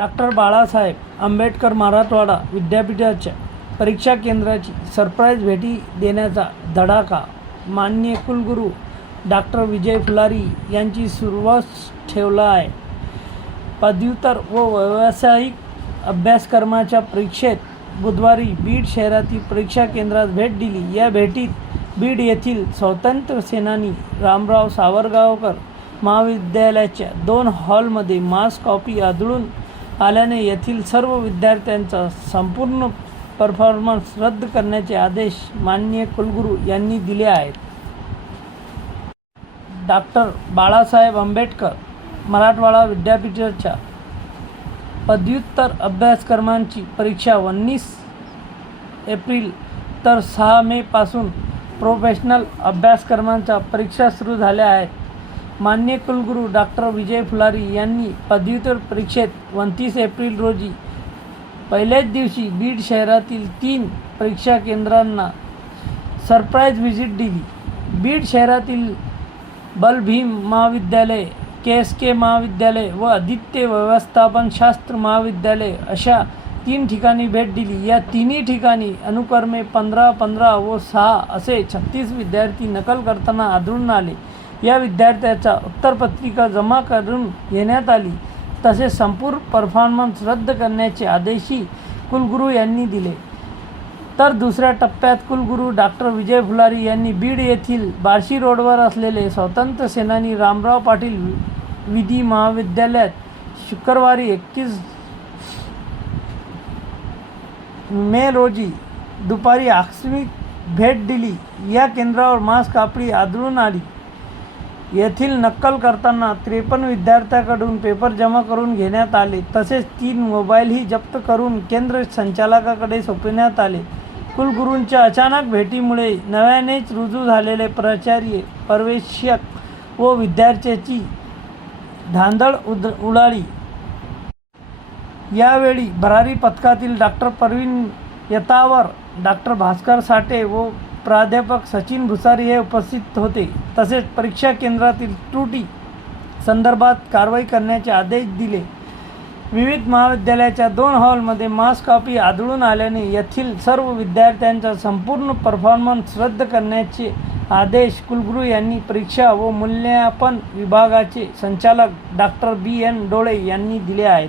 Doctor Balasaheb Ambedkar Marathwada विद्यापीठाच्या परीक्षा केंद्राची सरप्राईज भेटी देण्याचा धडाका माननीय कुलगुरू डॉक्टर विजय फुलारी यांची सुरुवात ठेवला आहे. पदव्युत्तर व व्यावसायिक अभ्यासक्रमाच्या परीक्षेत बुधवारी बीड शहरातील परीक्षा केंद्रात भेट दिली. या भेटीत बीड येथील स्वातंत्र्य सेनानी रामराव सावरगावकर महाविद्यालयाच्या दोन हॉलमध्ये मास कॉपी आढळून आल्याने येथील सर्व विद्यार्थ्यांचा संपूर्ण परफॉर्मन्स रद्द करण्याचे आदेश माननीय कुलगुरू यांनी दिले आहेत. डॉक्टर बाळासाहेब आंबेडकर मराठवाडा विद्यापीठाच्या पदव्युत्तर अभ्यासक्रमांची परीक्षा उन्नीस एप्रिल तर सहा मेपासून प्रोफेशनल अभ्यासक्रमांच्या परीक्षा सुरू झाल्या आहेत. मान्य कुलगुरू डॉक्टर विजय फुलारी यांनी पदव्युत्तर परीक्षेत उनतीस एप्रिल रोजी पहिल्याच दिवशी बीड शहरातील तीन परीक्षा केंद्रांना सरप्राईज व्हिजिट दिली. बीड शहरातील बलभीम महाविद्यालय के एस के महाविद्यालय व आदित्य व्यवस्थापनशास्त्र महाविद्यालय अशा तीन ठिकाणी भेट दिली. या तिन्ही ठिकाणी अनुक्रमे पंधरा पंधरा व सहा असे छत्तीस विद्यार्थी नकल करताना आढळून आले. या विद्यार्थ्याचा उत्तरपत्रिका जमा करून घेण्यात आली. तसेच संपूर्ण परफॉर्मन्स रद्द करण्याचे आदेशही कुलगुरू यांनी दिले. तर दुसऱ्या टप्प्यात कुलगुरू डॉक्टर विजय फुलारी यांनी बीड येथील बार्शी रोडवर असलेले स्वातंत्र्य सेनानी रामराव पाटील विधी महाविद्यालयात शुक्रवारी एकतीस मे रोजी दुपारी आकस्मिक भेट दिली. या केंद्रावर मांस कापडी आदळून आली. येथील नक्कल करताना त्रेपन्न विद्यार्थ्याकडून पेपर जमा करून घेण्यात आले. तसेच तीन मोबाईलही जप्त करून केंद्र संचालकाकडे सोपविण्यात आले. कुलगुरूंच्या अचानक भेटीमुळे नव्यानेच रुजू झालेले प्राचार्य परवेशक व विद्यार्थ्याची धांदळ उद उडाली. यावेळी भरारी पथकातील डॉक्टर परवीन यतावर डॉक्टर भास्कर साठे व प्राध्यापक सचिन भुसारी हे उपस्थित होते. तसेच परीक्षा केंद्रातील त्रुटी संदर्भात कारवाई करण्याचे आदेश दिले. विविध महाविद्यालयाच्या दोन हॉलमध्ये मास्क कॉपी आढळून आल्याने येथील सर्व विद्यार्थ्यांचा संपूर्ण परफॉर्मन्स रद्द करण्याचे आदेश कुलगुरू यांनी परीक्षा व मूल्यांकन विभागाचे संचालक डॉक्टर बी एन डोळे यांनी दिले आहेत.